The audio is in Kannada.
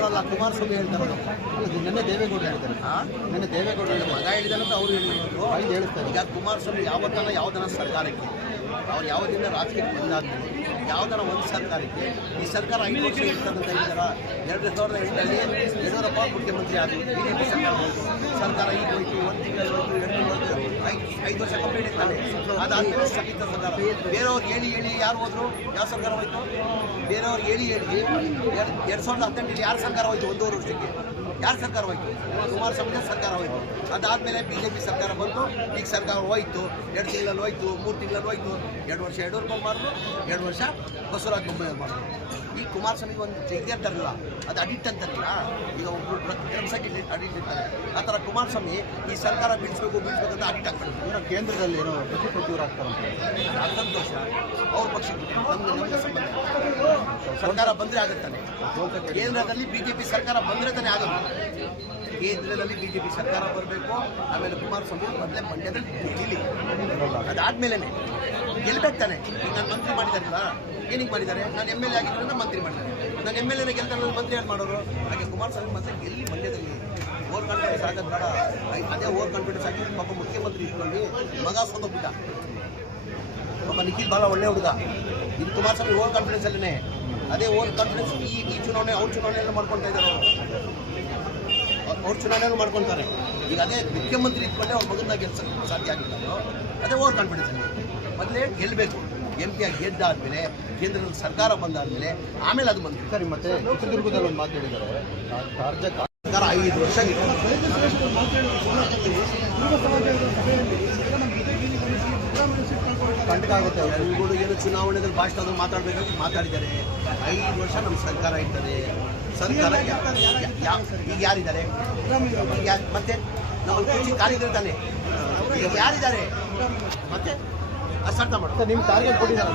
ಅವರಲ್ಲ ಕುಮಾರಸ್ವಾಮಿ ಹೇಳ್ತಾರೆ. ನಿನ್ನೆ ದೇವೇಗೌಡ ಹೇಳ್ತಾರೆ. ನಿನ್ನೆ ದೇವೇಗೌಡ ಮಗ ಹೇಳಿದಾನಂತ ಅವ್ರು ಹೇಳ್ತಾರೆ. ಈಗ ಕುಮಾರಸ್ವಾಮಿ ಯಾವತ್ತನ ಸರ್ಕಾರಕ್ಕೆ ಅವ್ರು ಯಾವತ್ತಿಂದ ರಾಜಕೀಯಕ್ಕೆ ಬಂದಾದ್ಮೇಲೆ ಯಾವ್ದಾರ ಒಂದು ಸರ್ಕಾರಕ್ಕೆ ಈ ಸರ್ಕಾರ 5 ವರ್ಷ ಇರ್ತದಂತ ಹೇಳಿದಾರ. 2008ರಲ್ಲಿ ಯಡಿಯೂರಪ್ಪ ಮುಖ್ಯಮಂತ್ರಿ ಆದರು, ಬಿಜೆಪಿ ಸರ್ಕಾರ ಈಗ ಹೋಯ್ತು, 1 ತಿಂಗಳು ಹೋಯ್ತು, 2 ತಿಂಗಳು ಹೋಯ್ತು, 5 ವರ್ಷ ಕಂಪ್ಲೀಟ್ ಇರ್ತಾನೆ. ಅದಾದ್ಮೇಲೆ ಸ್ಥಗಿತ ಸರ್ಕಾರ. ಬೇರೆಯವ್ರು ಹೇಳಿ ಯಾರು ಹೋದ್ರು? ಯಾವ ಸರ್ಕಾರ ಹೋಯ್ತು? ಬೇರೆಯವ್ರು ಹೇಳಿ 2018 ಯಾರು ಸರ್ಕಾರ ಹೋಯ್ತು? 1.5 ವರ್ಷಕ್ಕೆ ಯಾರು ಸರ್ಕಾರ ಹೋಯ್ತು? ಕುಮಾರಸ್ವಾಮಿ ಸರ್ಕಾರ ಹೋಯ್ತು. ಅದಾದಮೇಲೆ ಬಿಜೆಪಿ ಸರ್ಕಾರ ಬಂತು. ಈಗ ಸರ್ಕಾರ ಹೋಯ್ತು, 2 ತಿಂಗಳಲ್ಲಿ ಹೋಯ್ತು, 3 ತಿಂಗಳಲ್ಲಿ ಹೋಯ್ತು. 2 ವರ್ಷ ಯಡಿಯೂರಪ್ಪ ಮಾಡಿದ್ರು, 2 ವರ್ಷ ಬಸವರಾಜ ಬೊಮ್ಮಾಯಿ ಮಾಡಿದ್ರು. ಈ ಕುಮಾರಸ್ವಾಮಿಗೆ ಒಂದು ಜಗ್ಗಿ ಅಂತಾರಲ್ಲ, ಅದು ಅಡಿಕ್ಟ್ ಅಂತಾರಲ್ಲ, ಈಗ ಒಬ್ಬರು ಡ್ರಗ್ಸಕ್ಕೆ ಅಡಿಕ್ಟ್ ಇರ್ತಾರೆ. ಆ ಥರ ಕುಮಾರಸ್ವಾಮಿ ಈ ಸರ್ಕಾರ ಬೀಳಿಸ್ಬೇಕು ಅಂತ ಅಡಿಕ್ಟ್ ಆಗ್ತಾರೆ. ಕೇಂದ್ರದಲ್ಲಿ ಏನೋ ಸಚಿವರು ಆಗ್ತಾರೆ, ಸಂತೋಷ. ಅವ್ರ ಪಕ್ಷಕ್ಕೆ ನಮಗೆ ಸಂಬಂಧ. ಸರ್ಕಾರ ಬಂದರೆ ಆಗುತ್ತಾನೆ. ಕೇಂದ್ರದಲ್ಲಿ ಬಿಜೆಪಿ ಸರ್ಕಾರ ಬಂದರೆ ತಾನೇ ಆಗೋದು. ಕೇಂದ್ರದಲ್ಲಿ ಬಿಜೆಪಿ ಸರ್ಕಾರ ಬರಬೇಕು. ಆಮೇಲೆ ಕುಮಾರಸ್ವಾಮಿ ಮೊದಲೇ ಮಂಡ್ಯದಲ್ಲಿ ಗೆಲ್ಲಿ, ಅದಾದ್ಮೇಲೆ ಗೆಲ್ಬೇಕು ತಾನೆ. ಈಗ ನಾನು ಮಂತ್ರಿ ಮಾಡಿದಾರಲ್ಲ, ಏನಿಗೆ ಮಾಡಿದ್ದಾರೆ? ನಾನು MLA ಆಗಿದ್ದರಿಂದ ಮಂತ್ರಿ ಮಾಡಿದ್ದಾರೆ. ನಾನು MLA ಗೆಲ್ತಾರೆ, ಮಂತ್ರಿ ಯಾರು ಮಾಡೋರು? ಹಾಗೆ ಕುಮಾರಸ್ವಾಮಿ ಮತ್ತೆ ಗೆಲ್ಲಿ ಮಂಡ್ಯದಲ್ಲಿ ಓವರ್ ಕಾನ್ಫಿಡೆನ್ಸ್ ಆಗೋದು ಬೇಡ. ಅದೇ ಓವರ್ ಕಾನ್ಫಿಡೆನ್ಸ್ ಆಗಿ ಪಾಪ ಮುಖ್ಯಮಂತ್ರಿ ಇಟ್ಕೊಂಡು ಮಗ ಸೋತೋಗ್ಬಿಟ್ಟ. ಪಾಪ ನಿಖಿಲ್ ಭಾಳ ಒಳ್ಳೆ ಹುಡುಗ. ಇದು ಕುಮಾರಸ್ವಾಮಿ ಓವರ್ ಕಾನ್ಫಿಡೆನ್ಸ್ ಅಲ್ಲೇ. ಅದೇ ಓವರ್ ಕಾನ್ಫಿಡೆನ್ಸ್ ಈ ಚುನಾವಣೆ ಅವ್ರ ಚುನಾವಣೆಯನ್ನು ಮಾಡ್ಕೊತಾ ಇದ್ದಾರೆ. ಅವ್ರ ಚುನಾವಣೆಯನ್ನು ಮಾಡ್ಕೊತಾರೆ. ಈಗ ಅದೇ ಮುಖ್ಯಮಂತ್ರಿ ಇಟ್ಕೊಂಡೆ ಅವ್ರ ಮಗನ ಗೆಲ್ಸಕ್ಕೆ ಸಾಧ್ಯ ಆಗಿಲ್ಲ. ಅದೇ ಓವರ್ ಕಾನ್ಫಿಡೆನ್ಸ್ ಅಲ್ಲಿ ಮೊದಲೇ ಗೆಲ್ಲಬೇಕು. MP ಆಗಿ ಗೆದ್ದಾದ್ಮೇಲೆ ಕೇಂದ್ರದ ಸರ್ಕಾರ ಬಂದಾದ್ಮೇಲೆ ಆಮೇಲೆ ಅದು ಮಂತ್ರಿ. ಸರಿ, ಮತ್ತೆ ಚಿತ್ರದುರ್ಗದಲ್ಲಿ ಒಂದು ಮಾತು ಹೇಳಿದ್ದಾರೆ, ಸರ್ಕಾರ 5 ವರ್ಷ ಕಂಟಕ ಆಗುತ್ತೆ. ಇವುಗಳು ಏನು ಚುನಾವಣೆಯಲ್ಲಿ ಭಾಷಣದಲ್ಲಿ ಮಾತಾಡಬೇಕಂತ ಮಾತಾಡಿದ್ದಾರೆ. 5 ವರ್ಷ ನಮ್ಮ ಸರ್ಕಾರ ಇರ್ತದೆ. ಸರ್ಕಾರ ಈಗ ಯಾರಿದ್ದಾರೆ? ಮತ್ತೆ ನಮ್ಮ ಕುರ್ಚಿ ಖಾಲಿದ್ರೆ ತಾನೆ. ಈಗ ಯಾರಿದ್ದಾರೆ? ಮತ್ತೆ ಅಸರ್ಥ ಮಾಡ್ತಾರೆ. ನಿಮ್ಮ ಟಾರ್ಗೆಟ್ ಕೊಟ್ಟಿದ್ದಾರೆ.